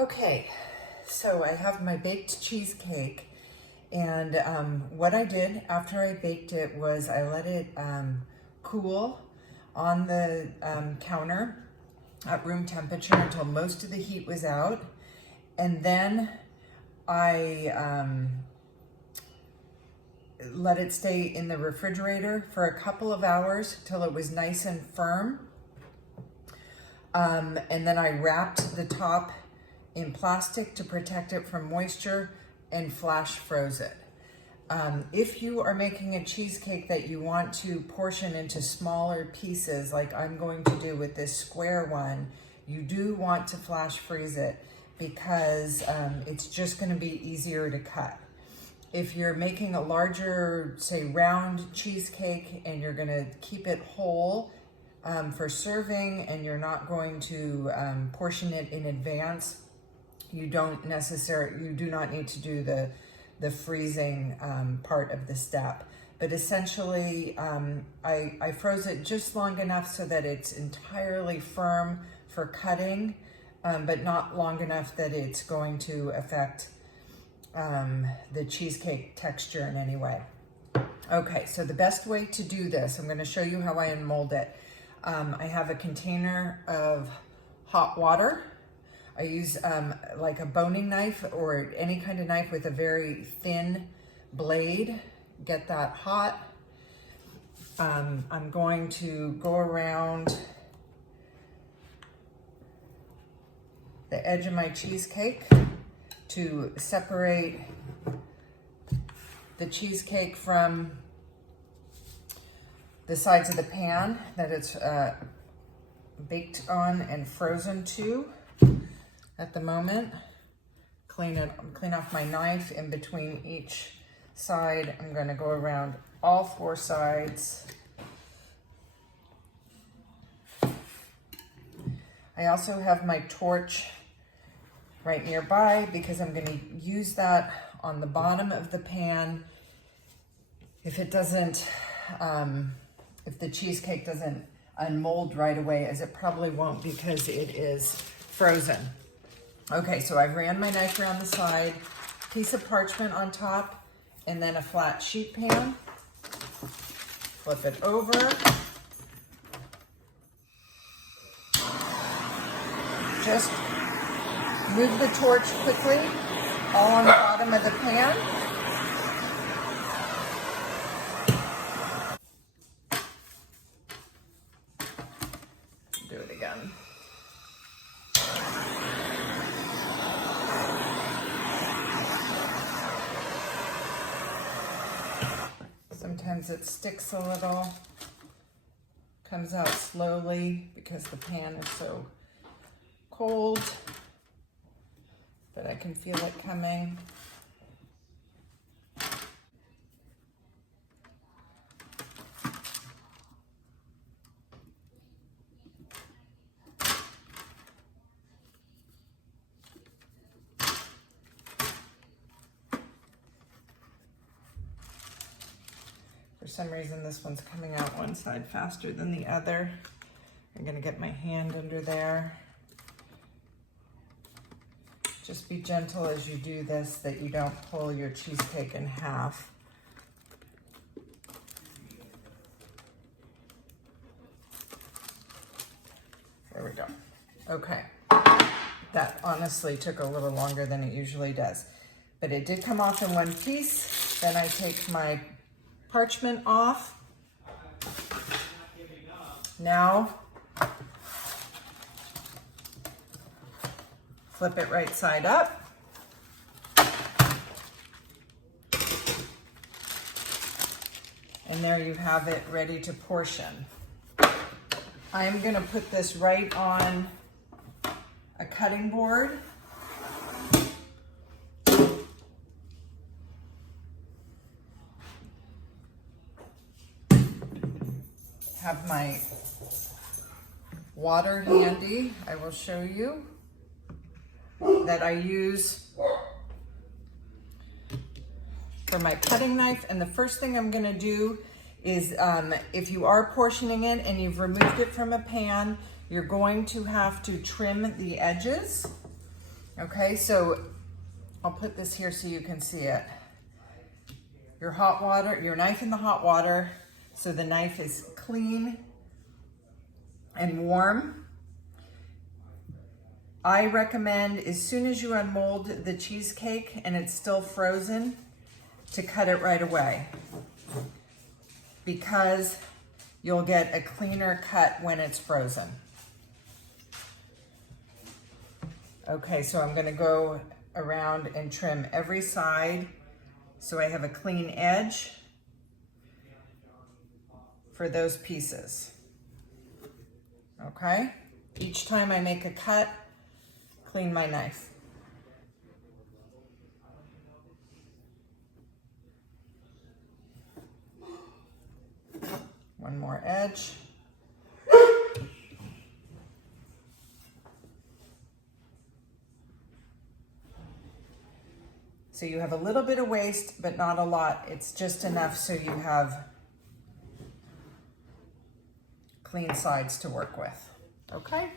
Okay, so I have my baked cheesecake, and what I did after I baked it was I let it cool on the counter at room temperature until most of the heat was out, and then I let it stay in the refrigerator for a couple of hours till it was nice and firm. And then I wrapped the top in plastic to protect it from moisture and flash froze it. If you are making a cheesecake that you want to portion into smaller pieces, like I'm going to do with this square one, you do want to flash freeze it because it's just going to be easier to cut. If you're making a larger, say, round cheesecake and you're going to keep it whole for serving and you're not going to portion it in advance, you do not need to do the freezing part of the step. But essentially, I froze it just long enough so that it's entirely firm for cutting, but not long enough that it's going to affect the cheesecake texture in any way. Okay, so the best way to do this, I'm going to show you how I unmold it. I have a container of hot water. I use like a boning knife or any kind of knife with a very thin blade. Get that hot. I'm going to go around the edge of my cheesecake to separate the cheesecake from the sides of the pan that it's baked on and frozen to. At the moment, clean off my knife in between each side. I'm going to go around all four sides. I also have my torch right nearby because I'm going to use that on the bottom of the pan. If it doesn't, if the cheesecake doesn't unmold right away, as it probably won't because it is frozen. Okay, so I've ran my knife around the side, piece of parchment on top, and then a flat sheet pan. Flip it over. Just move the torch quickly, all on the bottom of the pan. Do it again. Sometimes it sticks a little, comes out slowly because the pan is so cold, but I can feel it coming. For some reason, this one's coming out one side faster than the other. I'm gonna get my hand under there. Just be gentle as you do this, that you don't pull your cheesecake in half. There we go. Okay. That honestly took a little longer than it usually does, but it did come off in one piece. Then I take my parchment off. Now, flip it right side up. And there you have it, ready to portion. I'm gonna put this right on a cutting board. Have my water handy. I will show you that I use for my cutting knife. And the first thing I'm gonna do is if you are portioning it and you've removed it from a pan, you're going to have to trim the edges. Okay, so I'll put this here so you can see it. Your hot water, your knife in the hot water, so the knife is clean and warm. I recommend as soon as you unmold the cheesecake and it's still frozen to cut it right away, because you'll get a cleaner cut when it's frozen. Okay, so I'm gonna go around and trim every side so I have a clean edge for those pieces. Okay, each time I make a cut, clean my knife. One more edge. So you have a little bit of waste, but not a lot. It's just enough so you have clean sides to work with. Okay?